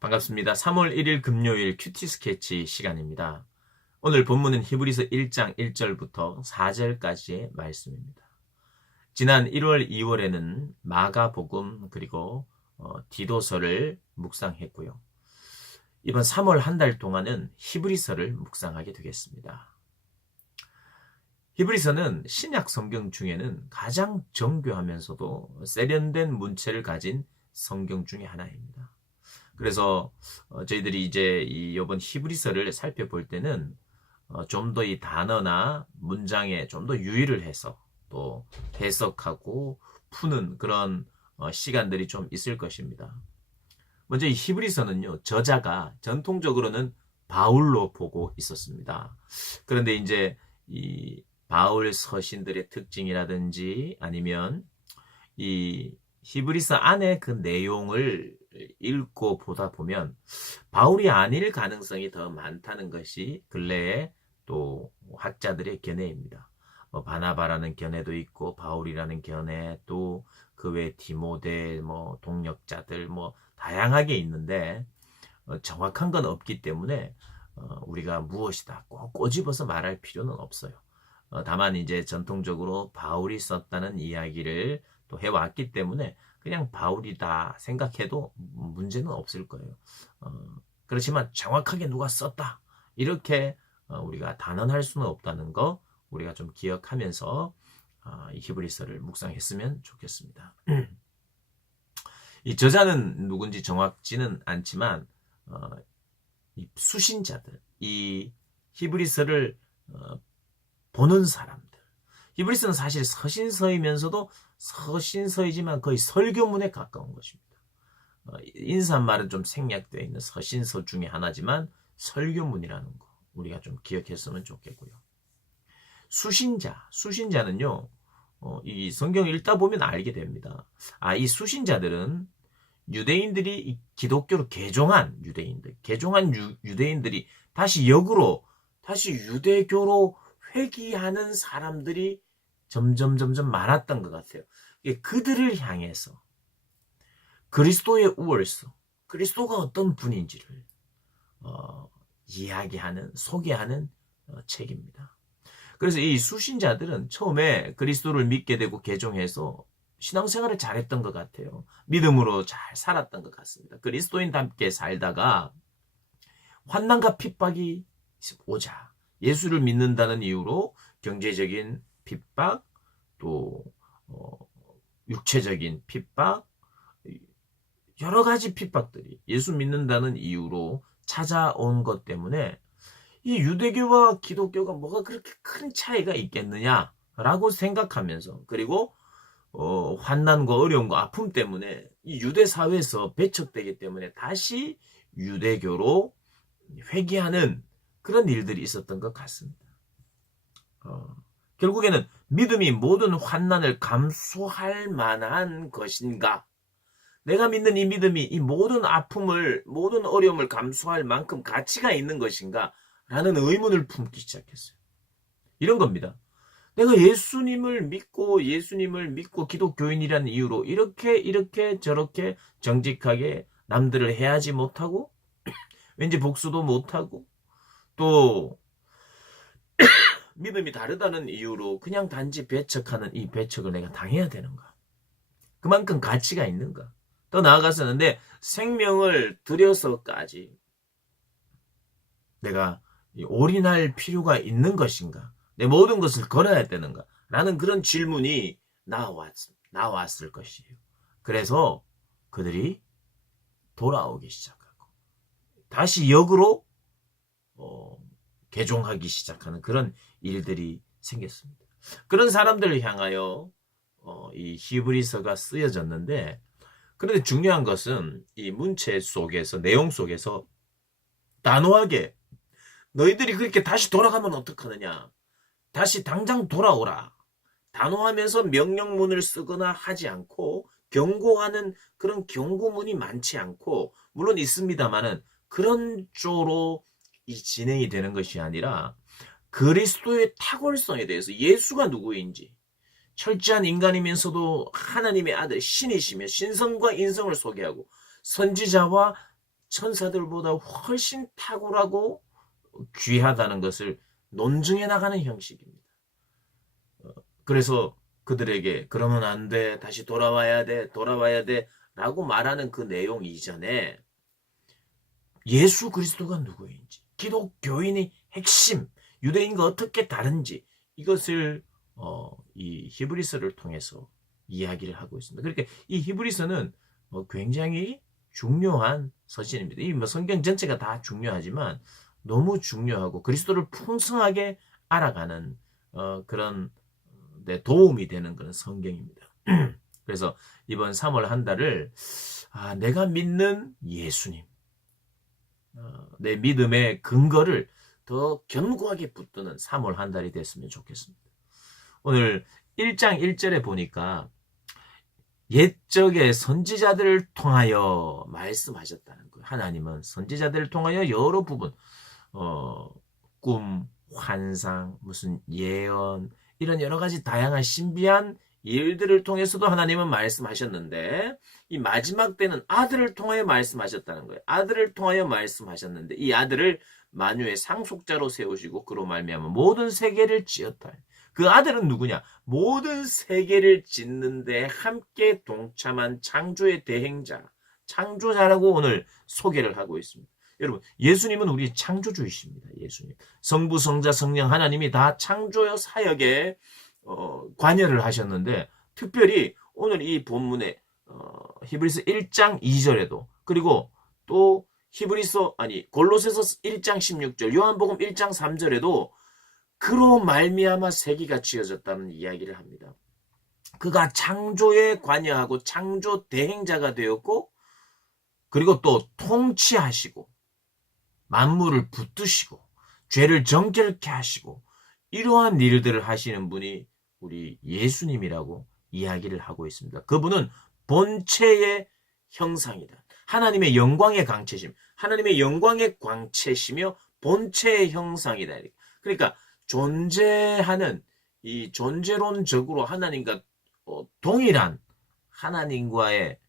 반갑습니다. 3월 1일 금요일 큐티 스케치 시간입니다. 오늘 본문은 히브리서 1장 1절부터 4절까지의 말씀입니다. 지난 1월, 2월에는 마가복음 그리고 디도서를 묵상했고요. 이번 3월 한 달 동안은 히브리서를 묵상하게 되겠습니다. 히브리서는 신약 성경 중에는 가장 정교하면서도 세련된 문체를 가진 성경 중에 하나입니다. 그래서 저희들이 이제 이번 히브리서를 살펴볼 때는 좀 더 이 단어나 문장에 좀 더 유의를 해서 또 해석하고 푸는 그런 시간들이 좀 있을 것입니다. 먼저 이 히브리서는요, 저자가 전통적으로는 바울로 보고 있었습니다. 그런데 이제 이 바울 서신들의 특징이라든지 아니면 이 히브리서 안에 그 내용을 읽고 보다 보면 바울이 아닐 가능성이 더 많다는 것이 근래에 또 학자들의 견해입니다. 바나바라는 견해도 있고 바울이라는 견해, 또 그 외 디모데, 동역자들 다양하게 있는데 정확한 건 없기 때문에 우리가 무엇이다 꼭 꼬집어서 말할 필요는 없어요. 다만 이제 전통적으로 바울이 썼다는 이야기를 또 해왔기 때문에 그냥 바울이다 생각해도 문제는 없을 거예요. 그렇지만 정확하게 누가 썼다 이렇게 우리가 단언할 수는 없다는 거 우리가 좀 기억하면서 이 히브리서를 묵상했으면 좋겠습니다. 이 저자는 누군지 정확지는 않지만 이 수신자들, 이 히브리서를 보는 사람들, 히브리서는 사실 서신서이면서도 서신서이지만 거의 설교문에 가까운 것입니다. 인사말은 좀 생략되어 있는 서신서 중에 하나지만 설교문이라는 거 우리가 좀 기억했으면 좋겠고요. 수신자는요, 이 성경을 읽다 보면 알게 됩니다. 이 수신자들은 유대인들이 이 기독교로 개종한 유대인들이 다시 유대교로 회귀하는 사람들이 점점 많았던 것 같아요. 그들을 향해서 그리스도의 우월성, 그리스도가 어떤 분인지를 이야기하는, 소개하는 책입니다. 그래서 이 수신자들은 처음에 그리스도를 믿게 되고 개종해서 신앙생활을 잘했던 것 같아요. 믿음으로 잘 살았던 것 같습니다. 그리스도인답게 살다가 환난과 핍박이 오자 예수를 믿는다는 이유로 경제적인 핍박, 또 육체적인 핍박, 여러 가지 핍박들이 예수 믿는다는 이유로 찾아온 것 때문에 이 유대교와 기독교가 뭐가 그렇게 큰 차이가 있겠느냐라고 생각하면서, 그리고 환난과 어려움과 아픔 때문에 이 유대 사회에서 배척되기 때문에 다시 유대교로 회귀하는 그런 일들이 있었던 것 같습니다. 결국에는 믿음이 모든 환난을 감수할 만한 것인가? 내가 믿는 이 믿음이 이 모든 아픔을, 모든 어려움을 감수할 만큼 가치가 있는 것인가? 라는 의문을 품기 시작했어요. 이런 겁니다. 내가 예수님을 믿고 기독교인이라는 이유로 이렇게 저렇게 정직하게 남들을 해하지 못하고 왠지 복수도 못하고 또 믿음이 다르다는 이유로 그냥 단지 배척하는 이 배척을 내가 당해야 되는가? 그만큼 가치가 있는가? 더 나아가서는 내 생명을 들여서까지 내가 올인할 필요가 있는 것인가? 내 모든 것을 걸어야 되는가? 라는 그런 질문이 나왔을 것이에요. 그래서 그들이 돌아오기 시작하고 다시 역으로 개종하기 시작하는 그런 일들이 생겼습니다. 그런 사람들을 향하여 이 히브리서가 쓰여졌는데, 그런데 중요한 것은 이 문체 속에서, 내용 속에서 단호하게 너희들이 그렇게 다시 돌아가면 어떡하느냐, 다시 당장 돌아오라, 단호하면서 명령문을 쓰거나 하지 않고 경고하는 그런 경고문이 많지 않고, 물론 있습니다만은 그런 쪽으로 이 진행이 되는 것이 아니라 그리스도의 탁월성에 대해서, 예수가 누구인지, 철저한 인간이면서도 하나님의 아들 신이시며 신성과 인성을 소개하고 선지자와 천사들보다 훨씬 탁월하고 귀하다는 것을 논증해 나가는 형식입니다. 그래서 그들에게 그러면 안 돼, 다시 돌아와야 돼 라고 말하는 그 내용 이전에 예수 그리스도가 누구인지, 기독교인의 핵심, 유대인과 어떻게 다른지 이것을 이 히브리서를 통해서 이야기를 하고 있습니다. 그러니까 이 히브리서는 굉장히 중요한 서신입니다. 이 성경 전체가 다 중요하지만 너무 중요하고 그리스도를 풍성하게 알아가는 그런 도움이 되는 그런 성경입니다. 그래서 이번 3월 한 달을 내가 믿는 예수님, 내 믿음의 근거를 더 견고하게 붙드는 3월 한 달이 됐으면 좋겠습니다. 오늘 1장 1절에 보니까 옛적의 선지자들을 통하여 말씀하셨다는 거예요. 하나님은 선지자들을 통하여 여러 부분 꿈, 환상, 무슨 예언 이런 여러 가지 다양한 신비한 일들을 통해서도 하나님은 말씀하셨는데 이 마지막 때는 아들을 통하여 말씀하셨다는 거예요. 아들을 통하여 말씀하셨는데 이 아들을 만유의 상속자로 세우시고 그로 말미암아 모든 세계를 지었다. 그 아들은 누구냐? 모든 세계를 짓는 데 함께 동참한 창조의 대행자, 창조자라고 오늘 소개를 하고 있습니다. 여러분, 예수님은 우리 창조주이십니다. 예수님. 성부, 성자, 성령 하나님이 다 창조 사역에 관여를 하셨는데 특별히 오늘 이 본문에 히브리서 1장 2절에도 그리고 또 골로새서 1장 16절, 요한복음 1장 3절에도 그로 말미암아 세계가 지어졌다는 이야기를 합니다. 그가 창조에 관여하고 창조 대행자가 되었고 그리고 또 통치하시고 만물을 붙드시고 죄를 정결케 하시고 이러한 일들을 하시는 분이 우리 예수님이라고 이야기를 하고 있습니다. 그분은 본체의 형상이다. 하나님의 영광의 광채심, 하나님의 영광의 광채시며 본체의 형상이다. 그러니까 존재하는 이 존재론적으로 하나님과 동일한 하나님과의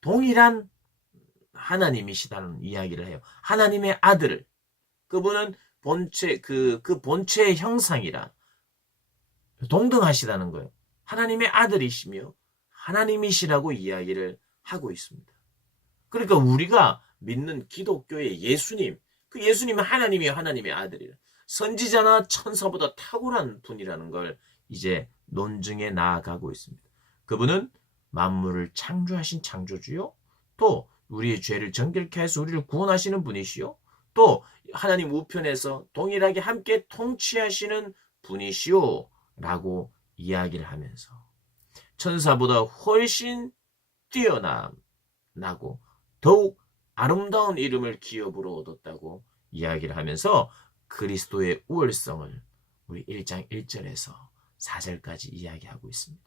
동일한 하나님이시다는 이야기를 해요. 하나님의 아들을 그분은 본체 그 본체의 형상이라 동등하시다는 거예요. 하나님의 아들이시며 하나님이시라고 이야기를 하고 있습니다. 그러니까 우리가 믿는 기독교의 예수님, 그 예수님은 하나님이요 하나님의 아들이라. 선지자나 천사보다 탁월한 분이라는 걸 이제 논증해 나아가고 있습니다. 그분은 만물을 창조하신 창조주요. 또 우리의 죄를 정결케 해서 우리를 구원하시는 분이시요. 또 하나님 우편에서 동일하게 함께 통치하시는 분이시요. 라고 이야기를 하면서 천사보다 훨씬 뛰어나고 더욱 아름다운 이름을 기업으로 얻었다고 이야기를 하면서 그리스도의 우월성을 우리 1장 1절에서 4절까지 이야기하고 있습니다.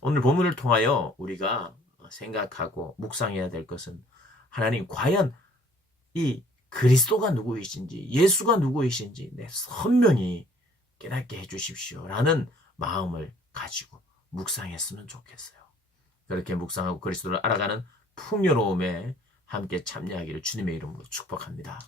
오늘 본문을 통하여 우리가 생각하고 묵상해야 될 것은 하나님 과연 이 그리스도가 누구이신지 예수가 누구이신지 선명히 깨닫게 해주십시오 라는 마음을 가지고 묵상했으면 좋겠어요. 그렇게 묵상하고 그리스도를 알아가는 풍요로움에 함께 참여하기를 주님의 이름으로 축복합니다.